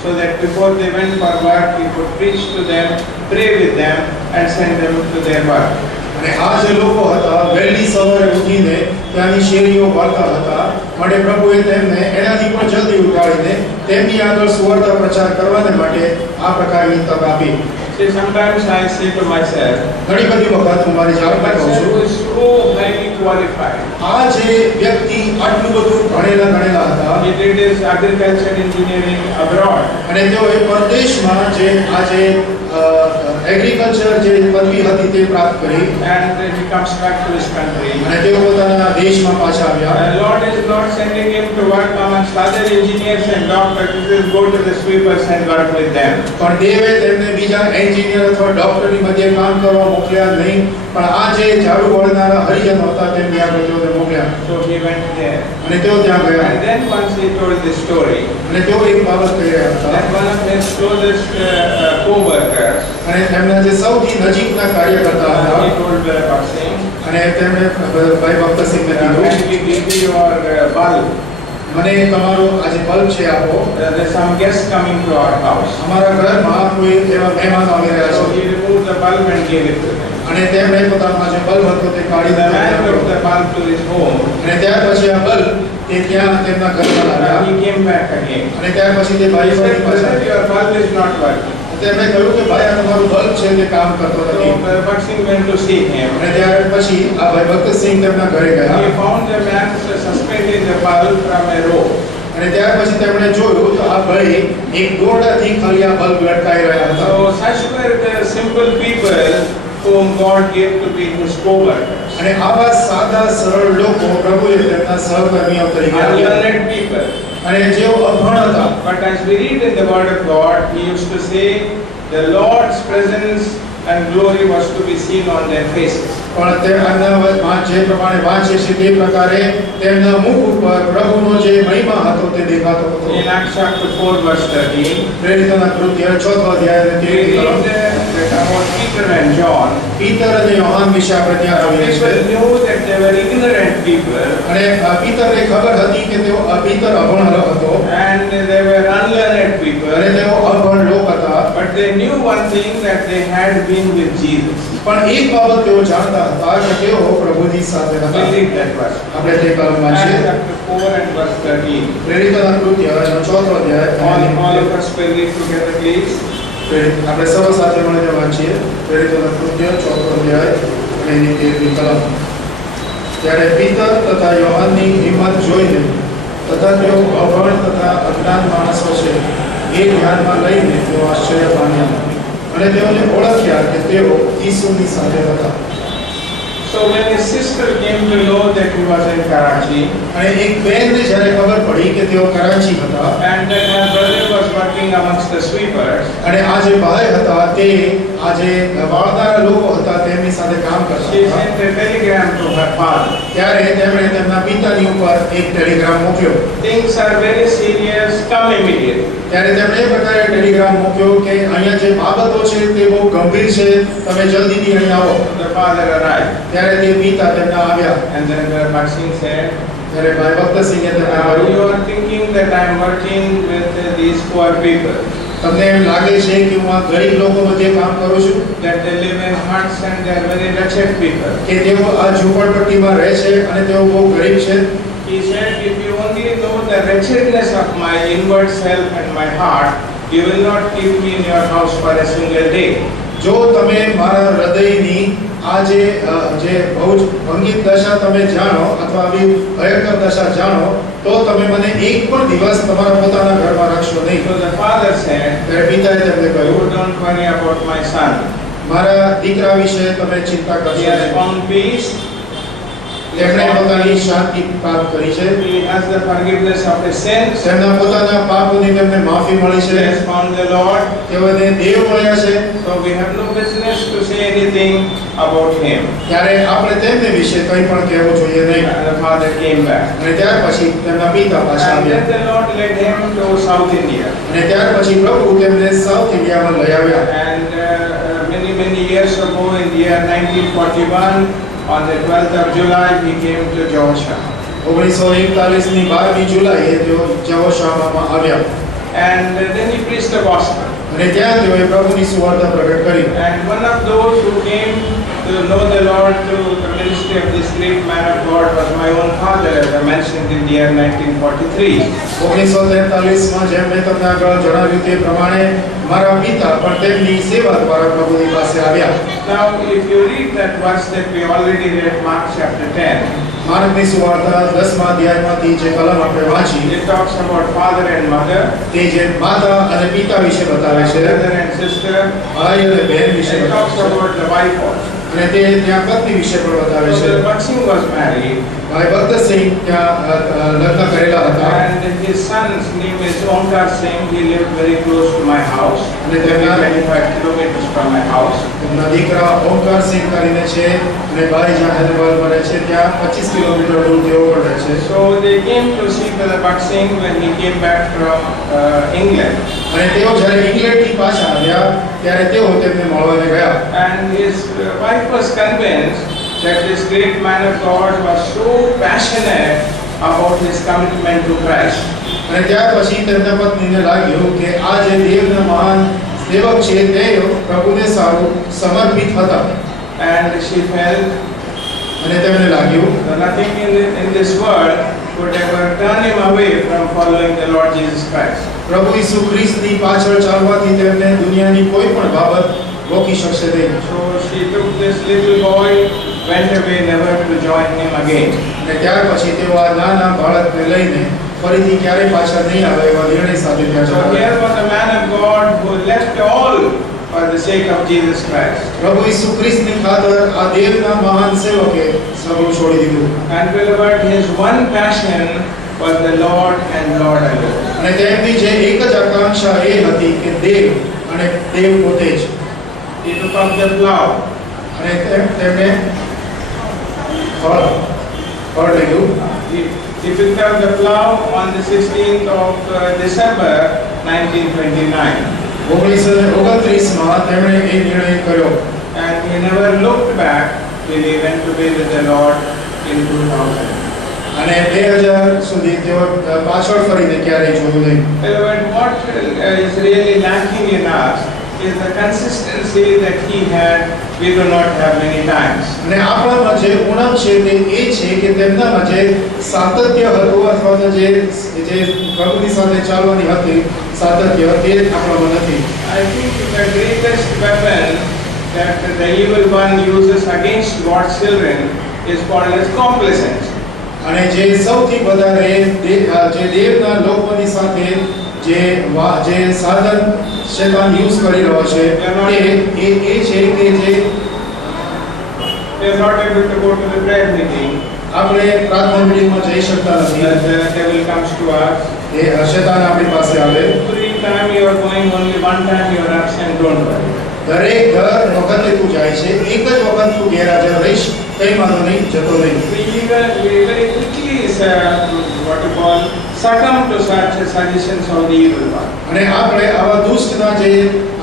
so that before they went for work he could preach to them, pray with them and send them to their work. અને આ જે લોકો હતા વહેલી સવારે ઉઠીને ત્યાંની શેરીઓ વાળતા હતા માટે પ્રભુએ તેમને એનાથી પણ જલ્દી ઉઠાડીને તેમની આગળ સુવાર્તા પ્રચાર કરવાને માટે આ પ્રકારની તક આપી. So See, sometimes I say to myself, ઘણી બધી વખત હું મારી a જાતને કહું person છું who is so highly qualified, આ જે વ્યક્તિ આટલું બધું ભણેલા હતા he did his agriculture engineering abroad, અને તેઓએ પરદેશમાં જે આજે એગ્રીકલ્ચર જે પદવી હતી તે પ્રાપ્ત કરી and he comes back to his country. અને તેઓ પોતાના દેશમાં પાછા આવ્યા The Lord is not sending him to work amongst other engineers and doctors. He says, go to the sweepers and work with them. પણ દેવે તેમને બીજા એન્જિનિયર અથવા ડોક્ટરની મધ્યે કામ કરવા મોકલ્યા નહીં પણ આ જે ઝાડુ વળનારા હરિજનો હતા તેમની આગળ તેઓને મોકલ્યા So he went there. અને તેઓ ત્યાં ગયા And then once he told this story, અને તેઓ એક બાબત કહી રહ્યા હતા that one of his closest co-workers, અને તેમના જે સૌથી નજીકના કાર્યકર્તા હતા he told Baksing, અને તેમણે ભાઈ ભક્ત સિંહને કીધું can we give you your bulb? મને તમારો આ જે બલ્બ છે આપો There's some guests coming to our house. અમારા ઘરમાં કોઈ એવા મહેમાનો આવી રહ્યા So છે he removed the bulb and gave it to them. અને તેમણે પોતાનો જે બલ્બ હતો તે કાઢી The man દીધો took the bulb to his home અને ત્યાર પછી આ બલ્બ તે ત્યાં તેમના ઘરમાં લાવ્યા and he came back again. અને ત્યાર પછી તે He ભાઈ said, ફરી પાછા "Brother, your bulb is not working." તેમણે કહ્યું કે ભાઈ આ તમારું બલ્બ છે તે કામ કરતો નથી So Baksing went to see him. અને ત્યાર પછી આ ભાઈ ભક્ત સિંહ તેમના ઘરે ગયા He found the man suspending the bulb from a rope. અને ત્યાર પછી તેમણે જોયું તો આ ભાઈ એક દોરડાથી ખાલી આ બલ્બ લટકાઈ રહ્યા હતા So such were the simple people whom God gave to be his co-workers. અને આવા સાદા સરળ લોકો પ્રભુએ તેમના સહકર્મીઓ તરીકે આપ્યા Unlearned people. અને જેઓ અભણ હતા But as we read in the word of God, he used to say, the Lord's presence and glory was to be seen on their faces. પણ તે આના જે પ્રમાણે વાંચે છે તે પ્રકારે તેમના મુખ ઉપર પ્રભુનો જે મહિમા હતો તે દેખાતો હતો In Acts chapter 4 verse 13, પ્રેરિતોના કૃત્ય 4th અધ્યાય અને we 13th read કલમ that about Peter and John. પીતર અને યોહાન વિશે આપણે ત્યાં જોઈએ People છે knew that they were ignorant people અને પીતરને ખબર હતી કે તેઓ પીતર અભણ હતો and they were unlearned people. અને તેઓ અભણ લોક હતા But they knew one thing, that they had been with Jesus. પણ એક બાબત તેઓ જાણતા હતા કે તેઓ પ્રભુની સાથે હતા We read that verse. આપણે તે કલમ Acts વાંચીએ chapter 4 and verse 13. પ્રેરિતોના કૃત્ય 4th અધ્યાય All of us will read together, please. આપણે સર્વ સાથે મળીને વાંચીએ પ્રેરિતોના કૃત્ય 4th અધ્યાય અને એની 13મી કલમ ત્યારે પીતર તથા યોહાનની હિંમત જોઈને તથા તેઓ અભણ તથા અજ્ઞાન માણસો છે એ ધ્યાનમાં લઈને તેઓ આશ્ચર્ય પામ્યા અને તેઓને ઓળખ્યા કે તેઓ ઈસુની સાથે હતા So when his sister came to know that he was in Karachi અને એક બેનને જ્યારે ખબર પડી કે તેઓ કરાચી હતા and that her brother was working amongst the sweepers, અને આ જે ભાઈ હતા તે આ જે વાળનારા લોકો હતા તેમની સાથે કામ કરતા she હતા sent a telegram to her father. ત્યારે તેમણે તેમના પિતાની ઉપર એક ટેલિગ્રામ મોકલ્યો Things are very serious, come immediately. ત્યારે તેમણે એ પ્રકારે ટેલિગ્રામ મોકલ્યો કે અહીંયા જે બાબતો છે તે બહુ ગંભીર છે તમે જલ્દીથી અહીં આવો The father arrived ત્યારે તે પિતા તેમના આવ્યા and then Baksing said, ત્યારે ભાઈ ભક્તસિંહે તેમને you કહ્યું are thinking that I am working with these poor people, તમને એમ લાગે છે કે હું આ ગરીબ લોકો મધ્યે કામ કરું છું that they live in huts and they are very wretched people. કે તેઓ આ ઝૂંપડપટ્ટીમાં રહે છે અને તેઓ બહુ ગરીબ છે He said, if you only know the wretchedness of my inward self and my heart, you will not keep me in your house for a single day. જો તમે મારા હૃદયની આ જે બહુ જ ભંગિત દશા તમે જાણો અથવા આવી ભયંકર દશા જાણો તો તમે મને એક પણ દિવસ તમારા પોતાના ઘરમાં રાખશો નહીં So the father said, ત્યારે પિતાએ તેમને you કહ્યું don't worry about my son. મારા દીકરા વિશે તમે ચિંતા He કરશો has નહીં found peace. તેમણે પોતાની શાંતિ પ્રાપ્ત કરી છે He has the forgiveness of his sins. તેમના પોતાના પાપોની તેમને માફી મળી He છે has found the Lord. તેઓને દેવ મળ્યા છે So we have no business to say anything about him. ત્યારે આપણે તેમને વિશે કંઈ પણ કહેવું જોઈએ નહીં And the father came back. અને ત્યાર પછી તેમના પિતા પાછા And આવ્યા then the Lord led him to South India. અને ત્યાર પછી પ્રભુ તેમને સાઉથ ઇન્ડિયામાં લઈ આવ્યા And many years ago, in the year 1941, on the 12th of July, he came to Georgia. 1941 ની 12મી જુલાઈએ તેઓ જહોશામાં આવ્યા And then he preached the gospel. અને ત્યાં તેઓએ પ્રભુની સુવાર્તા પ્રગટ કરી And one of those who came to To know the Lord through the ministry of this great man of God was my own father, as I mentioned in the year 1943. 1943 માં જેમ મેં તમને આગળ જણાવ્યું તે પ્રમાણે મારા પિતા પણ તેમની સેવા દ્વારા પ્રભુની પાસે આવ્યા. Now, if you read that verse that we already read, Mark chapter 10, માર્કની સુવાર્તા 10મા અધ્યાયમાંથી જે કલમ આપણે વાંચી it talks about father and mother, તે જે માતા અને પિતા વિશે બતાવે છે, brother and sister. ભાઈ અને બહેન વિશે It બતાવે talks છે about the wife also. અને તે ત્યાં પત્ની વિશે પણ બતાવે So છે. the Bhagat was married, ભાઈ ભગત સિંહ ત્યાં લગ્ન કરેલા હતા and his son's name is Omkar Singh. He lived very close to my house, અને maybe તેમના 25 kilometers from my house. તેમના દીકરા ઓમકાર સિંહ કરીને છે અને ભાઈ જ્યાં હૈદરાબાદમાં રહે છે ત્યાં 25 કિલોમીટર દૂર તેઓ પણ રહે છે. So they came to see Brother Bhagat Singh when he came back from England. અને તેઓ જ્યારે ઇંગ્લેન્ડથી પાછા આવ્યા ત્યારે તેઓ તેમને મળવાને ગયા. And his wife was convinced that this great man of God was so passionate about his commitment to Christ. અને ત્યાર પછી તેમના પત્નીને લાગ્યું કે આ જે દેવના મહાન સેવક છે તે પ્રભુને સારું સમર્પિત હતા. And she felt અને તેમને લાગ્યું that nothing in this world could ever turn him away from following the Lord Jesus Christ. પ્રભુ ઈસુ ખ્રિસ્તની પાછળ ચાલવાથી તેમને દુનિયાની કોઈ પણ બાબત રોકી શકશે નહીં. So she took this little boy, went away never to join him again. અને ત્યાર પછી તેઓ આ નાના બાળકને લઈને ફરીથી ક્યારેય પાછા નહીં આવે એવા નિર્ણય સાથે ત્યાં So જતા here રહ્યા. was a man of God who left all for the sake of Jesus Christ. પ્રભુ ઈસુ ખ્રિસ્તની ખાતર આ દેવના મહાન સેવકે સૌ છોડી દીધું. And beloved, his one passion was the Lord and Lord alone. અને તેમની જે એક જ આકાંક્ષા એ હતી કે દેવ અને દેવ પોતે જ. He took up the plow. અને તેમને ફળ લીધું. He picked up the plow on the 16th of December 1929. 1929 માં તેમણે એ નિર્ણય કર્યો And he never looked back till he went to be with the Lord in 2000. અને 2000 સુધી તેઓ પાછળ ફરીને ક્યારેય જોયું નહીં. Beloved, what is really lacking in us is the consistency that he had, we do not have many times. અને આપણામાં જે ઉણપ છે તે એ છે કે તેમનામાં જે સાતત્ય હતું અથવા તો જે પ્રભુની સાથે ચાલવાની હતી સાતત્ય તે આપણામાં નથી. I think the greatest weapon that the evil one uses against God's children is called as complacence. અને જે સૌથી વધારે જે દેવના લોકોની સાથે જે સાધન શૈતાન યુઝ કરી રહ્યો છે એ છે કે જે We are not able to go to the prayer meeting. આપણે પ્રાર્થના મીટિંગમાં જઈ શકતા નથી. The devil comes to us. એ શૈતાન આપણી પાસે આવે. Every time you are going, only one time you are absent, don't worry. દરેક વખતે તું જાય છે એક જ વખત તું ગેરહાજર રહીશ કઈ વાંધો નહીં જતો નહીં. We very quickly succumb to such suggestions of the evil one. અને આપણે આવા દુષ્ટના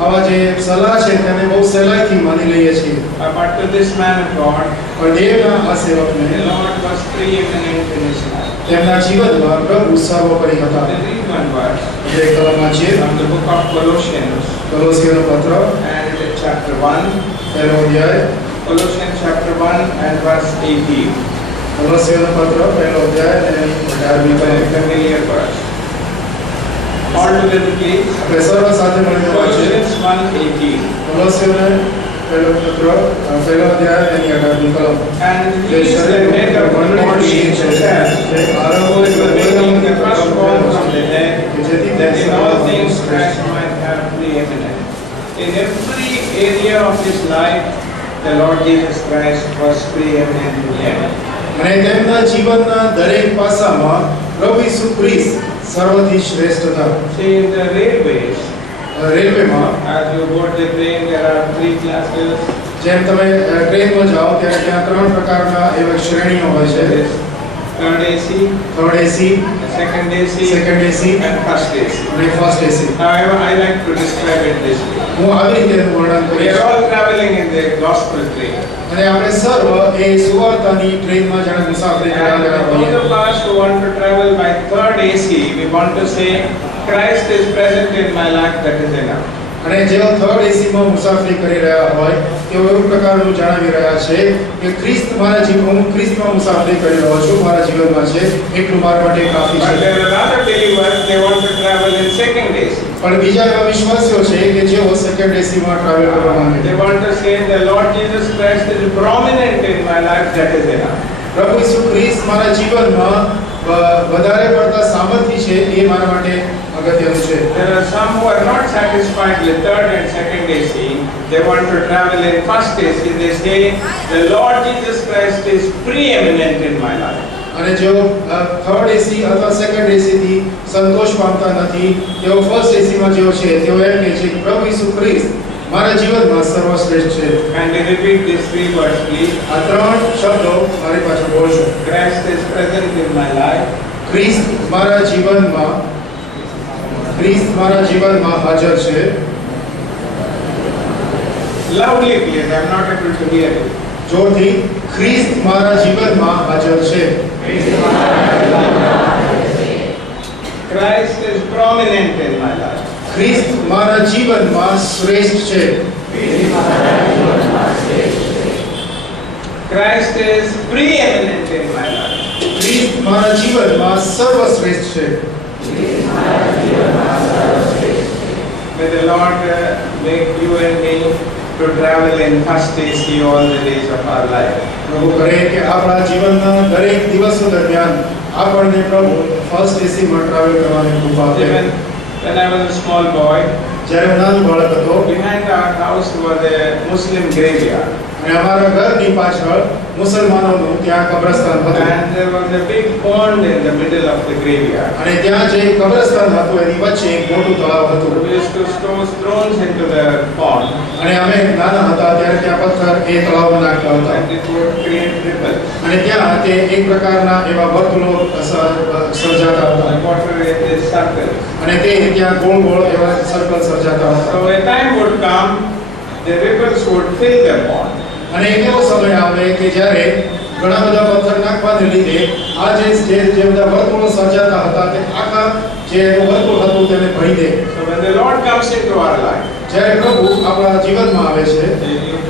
આવા જે સલાહ છે તેને બહુ સહેલાઈથી માની લઈએ છીએ. But to this man of God, પણ દેવના આ સેવકને the Lord was preeminent in his life. તેમના જીવનમાં પ્રભુ સર્વોપરી હતા. The read one verse જે કલમમાં છે from the book of Colossians કોલોસીઓનો પત્ર and chapter 1. પહેલો અધ્યાય Colossians chapter 1 and verse 18. કોલોસીઓનો પત્ર પહેલો અધ્યાય અને 18મી Very કલમ. familiar verse. All together, please. આપણે સર્વ સાથે મળીને વાંચીએ. Colossians 1:18. કોલોસીઓનો પહેલો પત્ર પહેલો અધ્યાય એની 18મી કલમ. And he is the head of the body, the church, who is the beginning, the firstborn from the dead, that in all things Christ might have preeminence. In every area of his life, the Lord Jesus Christ was preeminent in him. અને તેમના જીવનના દરેક પાસામાં પ્રભુ ઈસુ ખ્રિસ્ત સર્વથી શ્રેષ્ઠ હતા. See, in the railways, રેલવેમાં as you board the train, there are 3 classes. જેમ તમે ટ્રેનમાં જાઓ ત્યારે ત્યાં 3 પ્રકારના એવા શ્રેણીઓ હોય There છે. is third AC, third AC, second AC, second AC and first AC. અને first AC. However, I like to describe it this way. હું આવી રીતે એનું વર્ણન We કરીશ. are all traveling in the gospel train. અને આપણે સર્વ એ સુવાર્તાની ટ્રેનમાં જાણે મુસાફરી And કરવા those હોઈએ. of us who want to travel by third AC, we want to say, Christ is present in my life, that is enough. અને જેઓ થર્ડ એસીમાં મુસાફરી કરી રહ્યા હોય તેઓ એવું પ્રકારનું જણાવી રહ્યા છે કે ખ્રિસ્ત મારા જીવન હું ખ્રિસ્તમાં મુસાફરી કરી રહ્યો છું મારા જીવનમાં છે એટલું મારા માટે કાફી But છે. there are other believers, they want to travel in second AC. પણ બીજા એવા વિશ્વાસીઓ છે કે જેઓ સેકન્ડ એસીમાં ટ્રાવેલ કરવા માંગે They છે. want to say the Lord Jesus Christ is prominent in my life, that is enough. પ્રભુ ઈસુ ખ્રિસ્ત મારા જીવનમાં વધારે પડતા સામર્થ્ય છે એ મારા માટે અગત્યનું છે. There are some who are not satisfied with third and second AC. They want to travel in first AC. They say the Lord Jesus Christ is preeminent in my life. અને જેઓ થર્ડ એસી અથવા second એસીથી સંતોષ પામતા નથી તેઓ first એસીમાં જેઓ છે તેઓ એમ કહે છે કે પ્રભુ ઈસુ ખ્રિસ્ત મારા જીવનમાં સર્વશ્રેષ્ઠ છે. And they repeat these three words, please. આ ત્રણ શબ્દો મારી પાછળ બોલશો. Christ is present in my life. ખ્રિસ્ત મારા જીવનમાં હાજર છે. Loudly, please. I'm not able to hear it. જોરથી ખ્રિસ્ત મારા જીવનમાં હાજર છે. Christ is prominent in my life. ખ્રિસ્ત મારા જીવનમાં શ્રેષ્ઠ છે. Christ is preeminent in my life. ખ્રિસ્ત મારા જીવનમાં સર્વશ્રેષ્ઠ છે. May the Lord make you and me to travel in first AC all the days of our life. પ્રભુ કરે કે આપણા જીવનના દરેક દિવસો દરમિયાન આપણને પ્રભુ ફર્સ્ટ એસીમાં ટ્રાવેલ કરવાની કૃપા આપે. Even when I was a small boy, જ્યારે હું નાનો બાળક હતો behind our house was a Muslim graveyard. અને અમારા ઘરની પાછળ મુસલમાનોનું ત્યાં કબ્રસ્તાન હતું. And there was a big pond in the middle of the graveyard. અને ત્યાં જે કબ્રસ્તાન હતું એની વચ્ચે એક મોટું તળાવ હતું. We used to store stones into the pond અને અમે નાના હતા ત્યારે ત્યાં પથ્થર એ તળાવમાં નાખતા હતા. and it would create ripples. અને ત્યાં તે એક પ્રકારના એવા વર્તુળો સર્જાતા હતા. The water in this circle. અને તે ત્યાં ગોળ ગોળ એવા સર્કલ સર્જાતા હતા. So a time would come, the ripples would fill the pond. અને એક એવો સમય આવે કે જ્યારે ઘણા બધા પથ્થર નાખવાને લીધે આ જે બધા વર્તુળો સર્જાતા હતા તે આખા જે વર્તુળ હતું તેને ભરી દે. So when the Lord comes into our life, જ્યારે પ્રભુ આપણા જીવનમાં આવે છે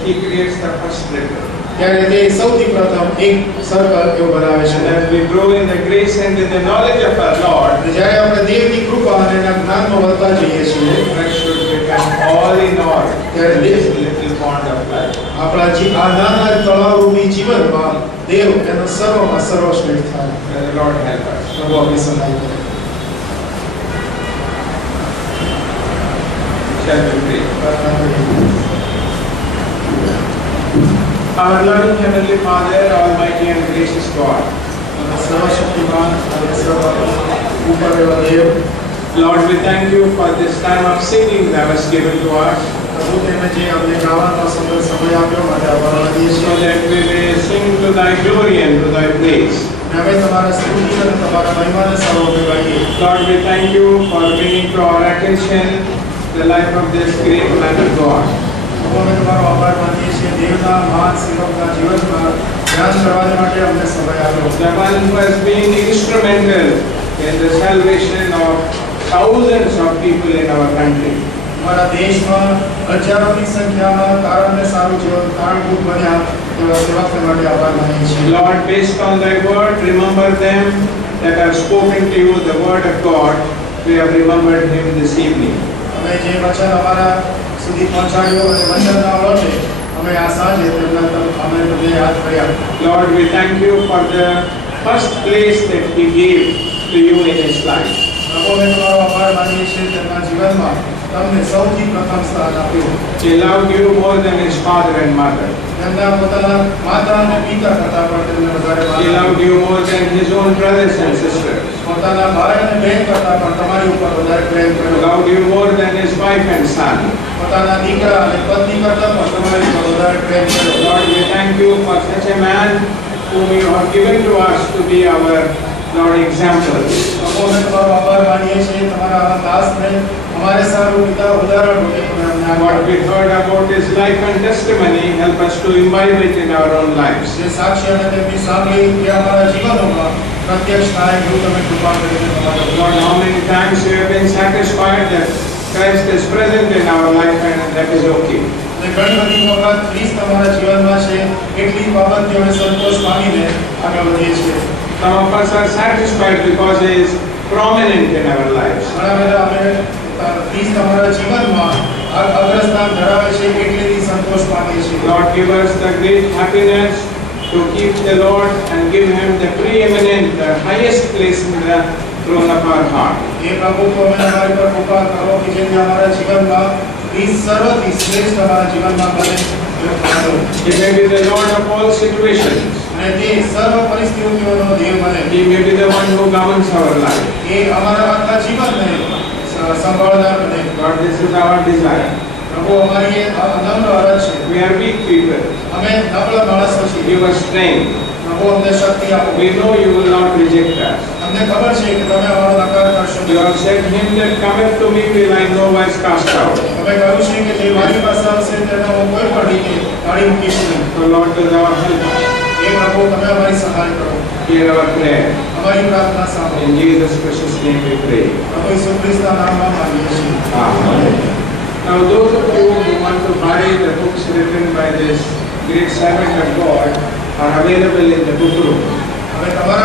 He creates the first ripple. ત્યારે તે સૌથી પ્રથમ એક સર્કલ એવું બનાવે છે. And as we grow in the grace and in the knowledge of our Lord, અને જ્યારે આપણે દેવની કૃપા અને એના જ્ઞાનમાં વધતા જઈએ છીએ Christ should become all in all in this little pond of life. આપણા આ નાના તળાવરૂપી જીવનમાં દેવ એનો સર્વમાં સર્વશ્રેષ્ઠ થાય. May the Lord help us. પ્રભુ આપણી સહાય કરે. Shall we pray? પ્રાર્થના કરીએ. Our loving Heavenly Father, Almighty and gracious God, સર્વશક્તિમાન અને સર્વ ઉપર એવા દેવ, Lord, we thank you for this time of singing that was given to us, પ્રભુ તેને જે અમને ગાવાનો સમય આપ્યો માટે આભાર માનીએ so છીએ. that we may sing to Thy glory and to Thy praise. અને અમે તમારા સ્તુતિ અને તમારા મહિમાને સર્વોપરી ગાઈએ. Lord, we thank you for bringing to our attention the life of this great man of God. પ્રભુ અમે તમારો આભાર માનીએ છીએ. દેવના મહાન સેવકના જીવનમાં ધ્યાન કરવાને માટે અમને સમય આપ્યો. The one who has been instrumental in the salvation of thousands of people in our country. અમારા દેશમાં હજારોની સંખ્યામાં તારણને સારું જીવન કારણભૂત બન્યા તેવા સેવકને માટે આભાર માનીએ છીએ. Lord, based on Thy word, remember them that have spoken to you the word of God. We have remembered him this evening. અમે જે વચન અમારા સુધી પહોંચાડ્યો અને વચનના અર્થે અમે આ સાંજે અમે બધે યાદ કર્યા. Lord, we thank you for the first place that he gave to you in his life. પ્રભુ અમે તમારો આભાર માનીએ છીએ તેમના જીવનમાં તમને સૌથી પ્રથમ સ્થાન આપ્યું. He loved you more than his father and mother. તેમના પોતાના માતા અને પિતા કરતાં પણ તેમને વધારે He માન loved you more than his own brothers and sisters. પોતાના ભાઈ અને બહેન કરતાં પણ તમારી ઉપર વધારે પ્રેમ He કર્યો. loved you more than his wife and son. પોતાના દીકરા અને પત્ની કરતાં પણ તમારી ઉપર વધારે પ્રેમ કર્યો. Lord, we thank you for such a man whom you have given to us to be our Lord example. પ્રભુ અમે તમારો આભાર માનીએ છીએ તમારા આ દાસને અમારે સારું પિતા ઉદાહરણ રૂપે તમે અમને What આભાર. we heard about his life and testimony, help us to imbibe it in our own lives. જે સાક્ષી અને તેમની સાંભળી તે અમારા જીવનોમાં પ્રત્યક્ષ થાય એવું તમે કૃપા કરીને તમારો Lord, how many times we have been satisfied that Christ is present in our life and that is okay. અને ઘણી બધી વખત ખ્રિસ્ત તમારા જીવનમાં છે એટલી બાબતોને સંતોષ પામીને આગળ વધીએ છીએ. Some of us are satisfied because he is prominent in our lives. ઘણા બધા અમે ખ્રિસ્ત તમારા જીવનમાં અગ્રસ્થાન ધરાવે છે એટલેથી સંતોષ પામીએ છીએ. Lord, give us the great happiness to keep the Lord and give him the preeminent, the highest place in the throne of our heart. એ પ્રભુ તો અમે અમારી પર કૃપા કરો કે જેથી અમારા જીવનમાં ખ્રિસ્ત સર્વથી શ્રેષ્ઠ અમારા જીવનમાં બને એવો કરો. He may be the Lord of all situations. અને તે સર્વ પરિસ્થિતિઓનો દેવ બને. He may be the one who governs our life. એ અમારા આખા જીવનને સંભાળનાર બને. Lord, this is our desire. પ્રભુ અમારી એ નમ્ર અરજ છે. We are weak people. અમે નબળા માણસો છીએ. Give us strength. પ્રભુ અમને શક્તિ આપો. We know you will not reject us. અમને ખબર છે કે તમે અમારો નકાર કરશો You નહીં. have said, him that cometh to me will I no wise cast out. તમે કહ્યું છે કે જે મારી પાસે આવશે તેને હું કોઈ પણ રીતે કાઢી મૂકીશ નહીં. So Lord, is our help. એ પ્રભુ તમે અમારી સહાય કરો. Hear our prayer. અમારી પ્રાર્થના સાંભળો. In Jesus' precious name we pray. પ્રભુ ઈસુ ખ્રિસ્તના નામમાં માંગીએ છીએ. Amen. Now those of you who want to buy the books written by this great servant of God are available in the book room. હવે તમારા